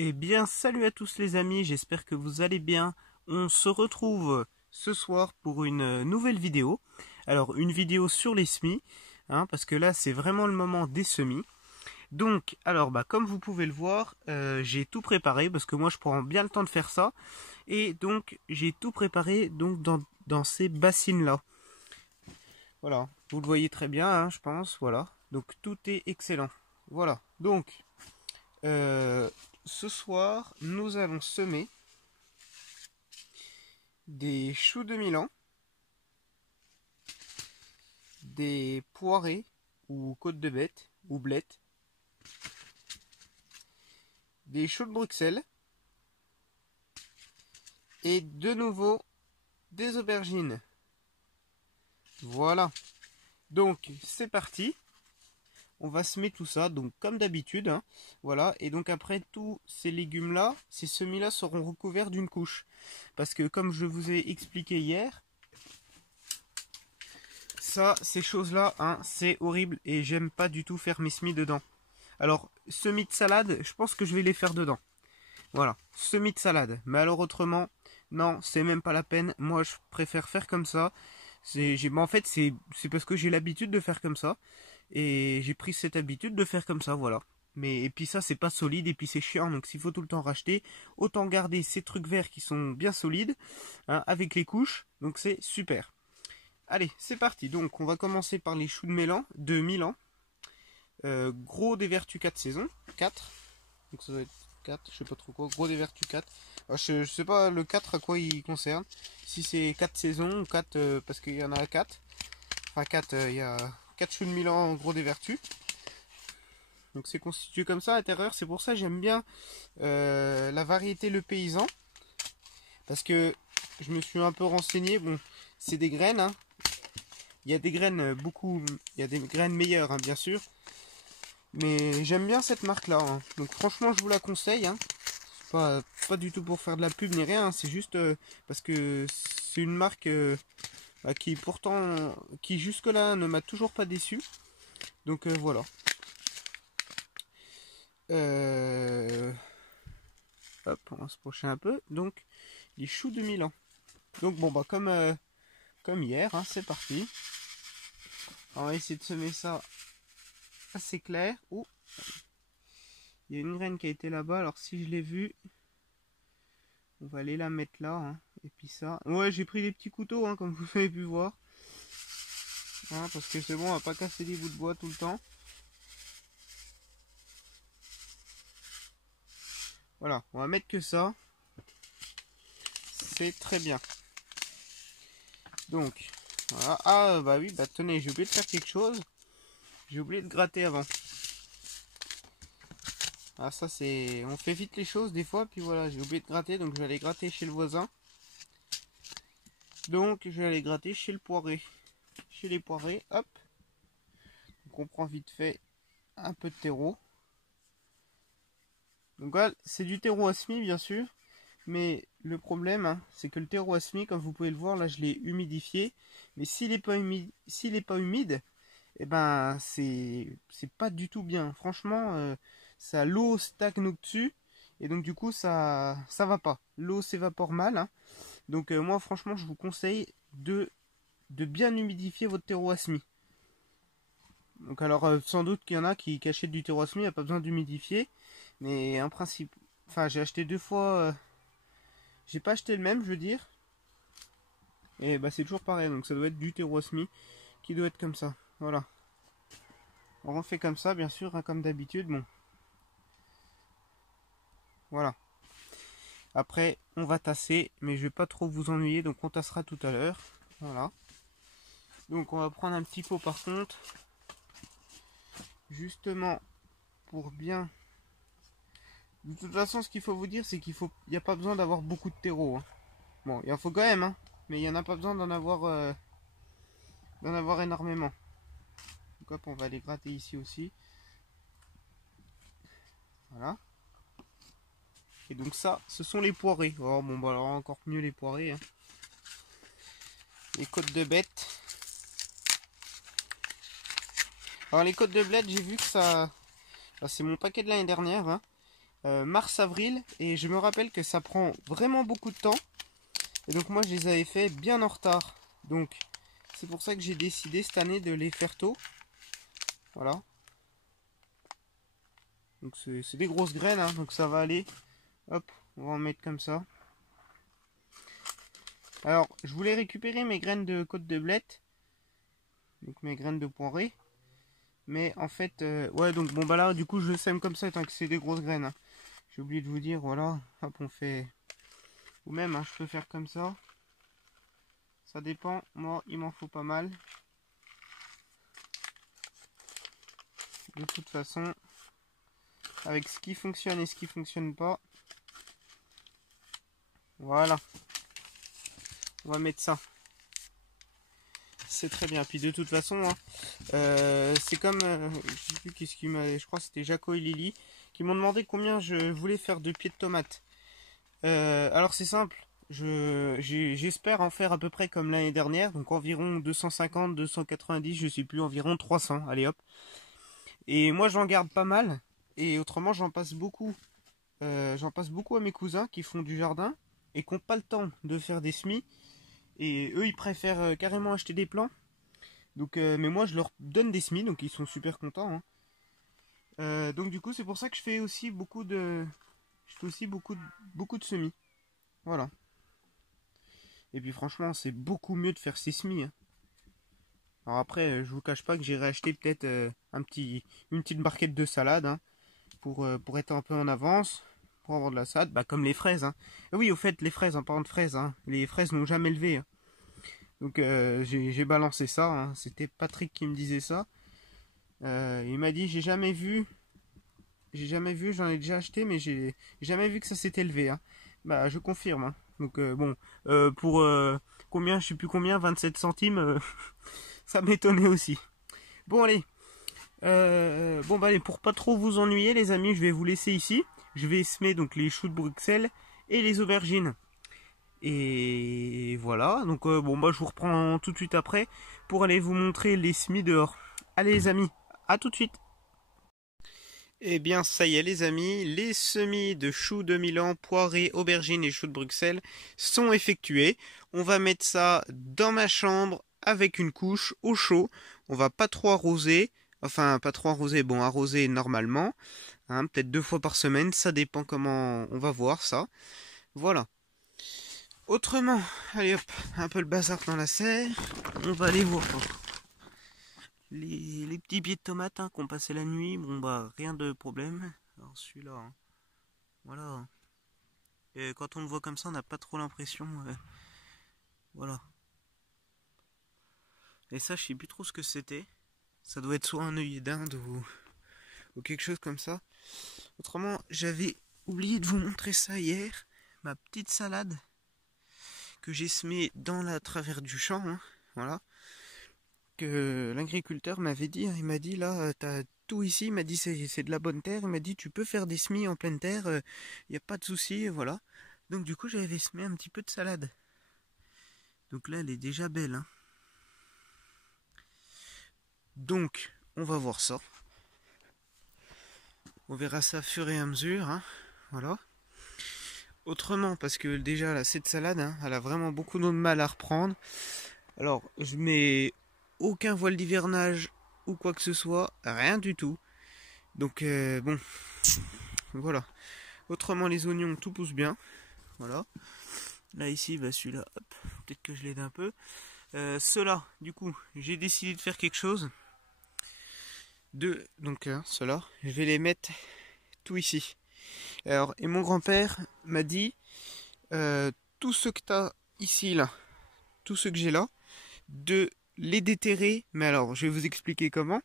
Eh bien, salut à tous les amis, j'espère que vous allez bien. On se retrouve ce soir pour une nouvelle vidéo. Alors, une vidéo sur les semis, parce que là, c'est vraiment le moment des semis. Donc, alors, comme vous pouvez le voir, j'ai tout préparé, parce que moi, je prends bien le temps de faire ça. Et donc, j'ai tout préparé donc dans ces bassines-là. Voilà, vous le voyez très bien, je pense, voilà. Donc, tout est excellent. Voilà, donc... ce soir, nous allons semer des choux de Milan, des poirées ou côtes de bête ou blettes, des choux de Bruxelles et de nouveau des aubergines. Voilà. Donc c'est parti. On va semer tout ça, donc comme d'habitude, voilà. Et donc après tous ces légumes-là, ces semis-là seront recouverts d'une couche, parce que comme je vous ai expliqué hier, ça, ces choses-là, c'est horrible et j'aime pas du tout faire mes semis dedans. Alors, semis de salade, je pense que je vais les faire dedans. Voilà, semis de salade. Mais alors autrement, non, c'est même pas la peine. Moi, je préfère faire comme ça. En fait, c'est parce que j'ai l'habitude de faire comme ça. Et j'ai pris cette habitude de faire comme ça, voilà. Mais et puis ça, c'est pas solide et puis c'est chiant. Donc s'il faut tout le temps racheter, autant garder ces trucs verts qui sont bien solides, avec les couches. Donc c'est super. Allez, c'est parti. Donc on va commencer par les choux de Milan. Gros des vertus 4 saisons. 4. Donc ça doit être 4, je sais pas trop quoi. Gros des vertus 4. Alors, je sais pas le 4 à quoi il concerne. Si c'est 4 saisons ou 4 parce qu'il y en a 4. Enfin 4, il y a 4 choux de Milan gros des vertus. Donc c'est constitué comme ça à l'intérieur. C'est pour ça que j'aime bien la variété Le Paysan. Parce que je me suis un peu renseigné. Bon, c'est des graines. Il y a des graines il y a des graines meilleures bien sûr. Mais j'aime bien cette marque là. Donc franchement je vous la conseille. Pas du tout pour faire de la pub ni rien. C'est juste parce que c'est une marque qui pourtant qui jusque là ne m'a toujours pas déçu. Donc voilà. Hop, on va se procher un peu. Donc les choux de Milan. Donc bon comme hier, c'est parti. On va essayer de semer ça assez clair. Oh, il y a une graine qui a été là-bas. Alors si je l'ai vue, on va aller la mettre là. Et puis ça. Ouais, j'ai pris des petits couteaux, comme vous avez pu voir. Parce que c'est bon, on va pas casser des bouts de bois tout le temps. Voilà, on va mettre que ça. C'est très bien. Donc, voilà. Ah, bah oui, tenez, j'ai oublié de faire quelque chose. J'ai oublié de gratter avant. Ah, ça c'est... On fait vite les choses des fois, puis voilà, j'ai oublié de gratter, donc je vais aller gratter chez le voisin. Donc, je vais aller gratter chez le poiré. Chez les poirés, hop. Donc, on prend vite fait un peu de terreau. Donc voilà, c'est du terreau à semis, bien sûr. Mais le problème, c'est que le terreau à semis, comme vous pouvez le voir, là, je l'ai humidifié. Mais s'il n'est pas humide, eh ben, c'est pas du tout bien. Franchement, ça l'eau stagne au-dessus. Et donc, du coup, ça va pas. L'eau s'évapore mal. Donc, moi, franchement, je vous conseille de bien humidifier votre terreau à semis. Donc, alors, sans doute qu'il y en a qui achètent du terreau à semis, il n'y a pas besoin d'humidifier. Mais en principe, enfin, j'ai acheté 2 fois. J'ai pas acheté le même, je veux dire. Et c'est toujours pareil, donc ça doit être du terreau à semis qui doit être comme ça. Voilà. On refait comme ça, bien sûr, comme d'habitude. Bon. Voilà. Après, on va tasser, mais je vais pas trop vous ennuyer, donc on tassera tout à l'heure. Voilà. Donc on va prendre un petit pot par contre. Justement, pour bien... De toute façon, ce qu'il faut vous dire, c'est qu'il n'y a pas besoin d'avoir beaucoup de terreau. Bon, il en faut quand même, mais il n'y en a pas besoin d'en avoir énormément. Donc hop, on va les gratter ici aussi. Voilà. Et donc ça, ce sont les poirées. Oh bon, alors encore mieux les poirées. Les côtes de bête. Alors les côtes de bled, j'ai vu que ça... c'est mon paquet de l'année dernière. mars-avril. Et je me rappelle que ça prend vraiment beaucoup de temps. Et donc moi je les avais fait bien en retard. Donc c'est pour ça que j'ai décidé cette année de les faire tôt. Voilà. Donc c'est des grosses graines, hein, donc ça va aller. Hop, on va en mettre comme ça. Alors, je voulais récupérer mes graines de côte de blette. Donc mes graines de poirée. Mais en fait, ouais, donc bon bah là, du coup je sème comme ça, tant que c'est des grosses graines. Hein. J'ai oublié de vous dire, voilà. Hop, on fait... Ou même, hein, je peux faire comme ça. Ça dépend, moi il m'en faut pas mal. De toute façon, avec ce qui fonctionne et ce qui fonctionne pas. Voilà. On va mettre ça. C'est très bien. Puis de toute façon, hein, c'est comme, je sais plus qu'est-ce qu'il m'a, je crois que c'était Jaco et Lily qui m'ont demandé combien je voulais faire de pieds de tomates. Alors c'est simple. J'espère en faire à peu près comme l'année dernière, donc environ 250, 290, je sais plus, environ 300. Allez hop. Et moi j'en garde pas mal. Et autrement j'en passe beaucoup. J'en passe beaucoup à mes cousins qui font du jardin et qui n'ont pas le temps de faire des semis. Et eux, ils préfèrent carrément acheter des plants. Donc, mais moi, je leur donne des semis, donc ils sont super contents. Hein. Donc du coup, c'est pour ça que je fais aussi beaucoup de, beaucoup de semis. Voilà. Et puis franchement, c'est beaucoup mieux de faire ces semis. Hein. Alors après, je vous cache pas que j'irai acheter peut-être une petite barquette de salade hein, pour être un peu en avance. Pour avoir de la salade, bah comme les fraises. Hein. Et oui, au fait, les fraises, en parlant de fraises, hein, les fraises n'ont jamais levé. Hein. Donc j'ai balancé ça. Hein. C'était Patrick qui me disait ça. Il m'a dit j'ai jamais vu, j'en ai déjà acheté, mais j'ai jamais vu que ça s'était levé. Hein. Bah je confirme. Hein. Donc bon, pour combien, je sais plus combien, 27 centimes, ça m'étonnait aussi. Bon allez, bon bah allez, pour pas trop vous ennuyer les amis, je vais vous laisser ici. Je vais semer donc les choux de Bruxelles et les aubergines. Et voilà, donc bon bah je vous reprends tout de suite après pour aller vous montrer les semis dehors. Allez les amis, à tout de suite. Eh bien ça y est les amis, les semis de choux de Milan, poirées, aubergines et choux de Bruxelles sont effectués. On va mettre ça dans ma chambre avec une couche au chaud. On va pas trop arroser, enfin pas trop arroser, bon arroser normalement, hein, peut-être 2 fois par semaine, ça dépend comment on va voir ça. Voilà. Autrement, allez hop, un peu le bazar dans la serre. On va aller voir les petits pieds de tomates hein, qui ont passé la nuit. Bon bah rien de problème. Alors celui-là, hein, voilà. Et quand on le voit comme ça, on n'a pas trop l'impression. Voilà. Et ça, je sais plus trop ce que c'était. Ça doit être soit un œillet d'Inde ou quelque chose comme ça. Autrement, j'avais oublié de vous montrer ça hier. Ma petite salade que j'ai semé dans la travers du champ, hein, voilà, que l'agriculteur m'avait dit, hein, il m'a dit là, t'as tout ici, il m'a dit c'est de la bonne terre, il m'a dit tu peux faire des semis en pleine terre, il n'y a pas de souci, voilà. Donc du coup j'avais semé un petit peu de salade. Donc là elle est déjà belle. Hein. Donc on va voir ça. On verra ça au fur et à mesure, hein, voilà. Autrement, parce que déjà là, cette salade, hein, elle a vraiment beaucoup de mal à reprendre. Alors, je mets aucun voile d'hivernage ou quoi que ce soit, rien du tout. Donc, bon, voilà. Autrement, les oignons, tout pousse bien. Voilà. Là, ici, bah, celui-là, hop, peut-être que je l'aide un peu. Ceux-là, du coup, j'ai décidé de faire quelque chose. Donc, ceux-là, je vais les mettre tout ici. Alors, et mon grand-père m'a dit, tout ce que tu as ici, là, tout ce que j'ai là, de les déterrer, mais alors, je vais vous expliquer comment,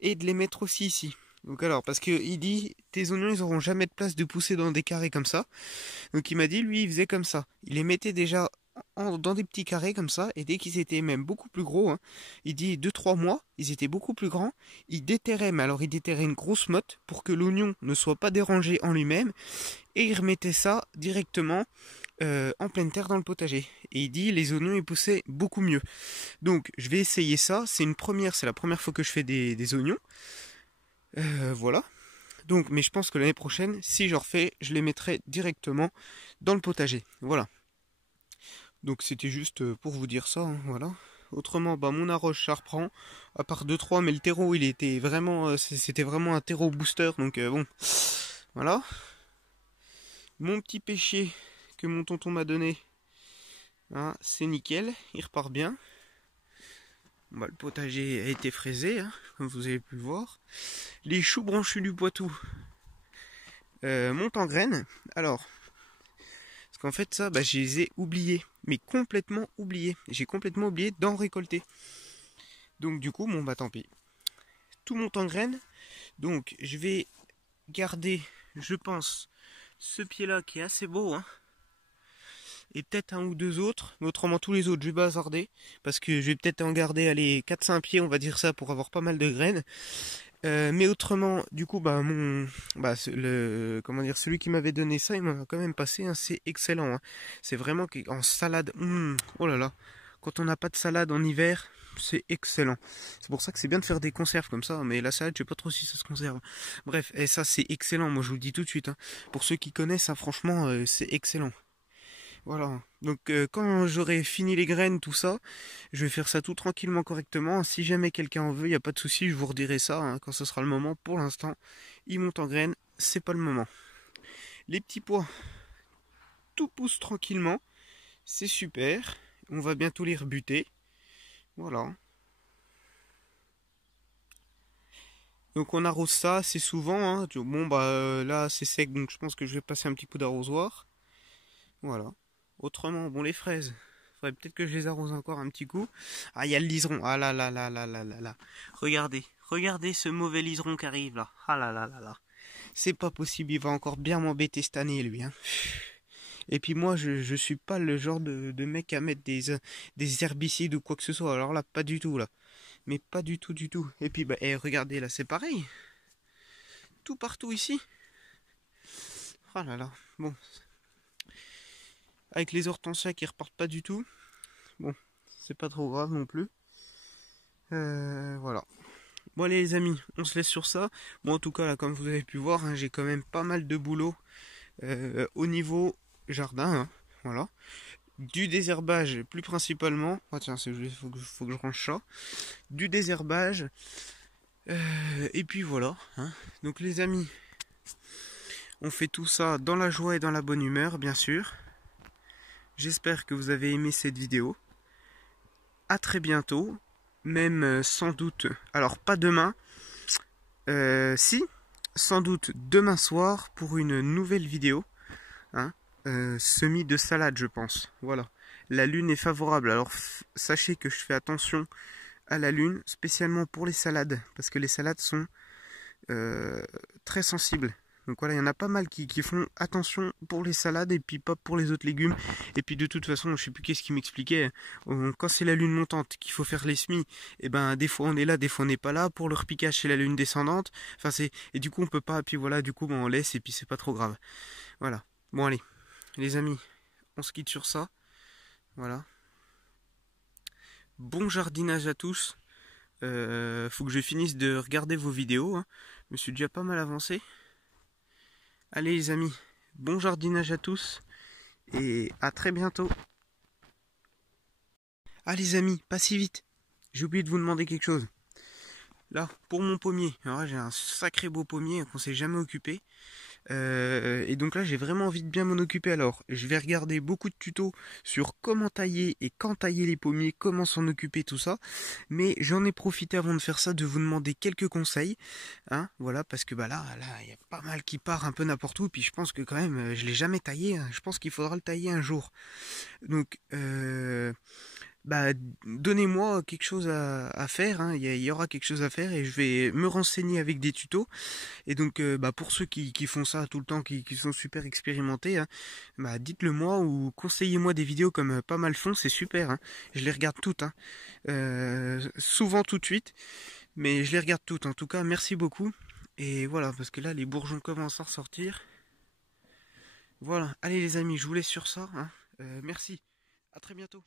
et de les mettre aussi ici. Donc alors, parce que il dit, tes oignons, ils auront jamais de place de pousser dans des carrés comme ça. Donc il m'a dit, lui, il faisait comme ça. Il les mettait déjà dans des petits carrés comme ça, et dès qu'ils étaient même beaucoup plus gros, hein, il dit 2-3 mois, ils étaient beaucoup plus grands, il déterrait, mais alors il déterrait une grosse motte pour que l'oignon ne soit pas dérangé en lui-même, et il remettait ça directement en pleine terre dans le potager. Et il dit les oignons ils poussaient beaucoup mieux. Donc je vais essayer ça, c'est la première fois que je fais des oignons. Voilà. Donc, mais je pense que l'année prochaine, si je refais, je les mettrai directement dans le potager. Voilà. Donc c'était juste pour vous dire ça, hein, voilà. Autrement, bah mon arroche ça reprend, à part 2-3, mais le terreau il était vraiment, c'était vraiment un terreau booster, donc bon, voilà. Mon petit pêcher que mon tonton m'a donné, hein, c'est nickel, il repart bien. Bah, le potager a été fraisé, hein, comme vous avez pu le voir. Les choux branchus du Poitou montent en graines. Alors, parce qu'en fait ça, bah, je les ai oubliés, mais complètement oubliés. J'ai complètement oublié d'en récolter. Donc du coup, bon bah tant pis. Tout monte en graines. Donc je vais garder, je pense, ce pied-là qui est assez beau, hein. Et peut-être un ou deux autres, mais autrement tous les autres je vais bazarder, parce que je vais peut-être en garder allez 4-5 pieds, on va dire ça, pour avoir pas mal de graines. Mais autrement, du coup, bah comment dire, celui qui m'avait donné ça, il m'en a quand même passé, hein, c'est excellent, hein. C'est vraiment en salade, oh là là, quand on n'a pas de salade en hiver, c'est excellent. C'est pour ça que c'est bien de faire des conserves comme ça, mais la salade, je sais pas trop si ça se conserve. Bref, et ça c'est excellent, moi je vous le dis tout de suite, hein. Pour ceux qui connaissent, hein, franchement, c'est excellent. Voilà, donc quand j'aurai fini les graines, tout ça, je vais faire ça tout tranquillement, correctement. Si jamais quelqu'un en veut, il n'y a pas de souci, je vous redirai ça, hein, quand ce sera le moment. Pour l'instant, ils montent en graines, c'est pas le moment. Les petits pois, tout pousse tranquillement, c'est super. On va bientôt les rebuter. Voilà. Donc on arrose ça assez souvent, hein. Bon bah là c'est sec, donc je pense que je vais passer un petit coup d'arrosoir. Voilà. Autrement, bon les fraises, faudrait peut-être que je les arrose encore un petit coup. Ah, il y a le liseron. Ah là là là là là là là. Regardez, regardez ce mauvais liseron qui arrive là. Ah là là là là. C'est pas possible, il va encore bien m'embêter cette année lui, hein. Et puis moi, je suis pas le genre de mec à mettre des herbicides ou quoi que ce soit. Alors là, pas du tout là. Mais pas du tout du tout. Et puis bah, regardez là, c'est pareil. Tout partout ici. Ah là là. Bon. Avec les hortensias qui repartent pas du tout. Bon, c'est pas trop grave non plus. Voilà. Bon allez les amis, on se laisse sur ça. Moi en tout cas là, comme vous avez pu voir, hein, j'ai quand même pas mal de boulot au niveau jardin, hein, voilà. Du désherbage plus principalement. Ah tiens, faut que je range ça. Du désherbage. Et puis voilà, hein. Donc les amis, on fait tout ça dans la joie et dans la bonne humeur, bien sûr. J'espère que vous avez aimé cette vidéo. À très bientôt. Même sans doute, alors pas demain, si, sans doute demain soir pour une nouvelle vidéo, hein, semis de salade je pense, voilà. La lune est favorable, alors sachez que je fais attention à la lune, spécialement pour les salades, parce que les salades sont très sensibles. Donc voilà, il y en a pas mal qui font attention pour les salades et puis pas pour les autres légumes. Et puis de toute façon, je sais plus qu'est-ce qu'il m'expliquait. Quand c'est la lune montante qu'il faut faire les semis, et ben des fois on est là, des fois on n'est pas là. Pour le repiquage, c'est la lune descendante. Enfin et du coup on peut pas. Puis voilà, du coup ben, on laisse et puis c'est pas trop grave. Voilà. Bon allez, les amis, on se quitte sur ça. Voilà. Bon jardinage à tous. Faut que je finisse de regarder vos vidéos, hein. Je me suis déjà pas mal avancé. Allez les amis, bon jardinage à tous et à très bientôt. Ah les amis, pas si vite. J'ai oublié de vous demander quelque chose. Là, pour mon pommier, alors j'ai un sacré beau pommier qu'on s'est jamais occupé. Et donc là j'ai vraiment envie de bien m'en occuper. Alors je vais regarder beaucoup de tutos sur comment tailler et quand tailler les pommiers, comment s'en occuper, tout ça. Mais j'en ai profité avant de faire ça de vous demander quelques conseils, hein, voilà, parce que bah là il y a pas mal qui part un peu n'importe où. Puis je pense que quand même je l'ai jamais taillé, hein. Je pense qu'il faudra le tailler un jour. Donc bah, donnez-moi quelque chose à faire, hein. Il y aura quelque chose à faire et je vais me renseigner avec des tutos. Et donc, bah, pour ceux qui font ça tout le temps, qui sont super expérimentés, hein, bah, dites-le moi ou conseillez-moi des vidéos comme pas mal font, c'est super, hein. Je les regarde toutes, hein. Souvent tout de suite, mais je les regarde toutes. En tout cas, merci beaucoup. Et voilà, parce que là, les bourgeons commencent à ressortir. Voilà, allez les amis, je vous laisse sur ça, hein. Merci, à très bientôt.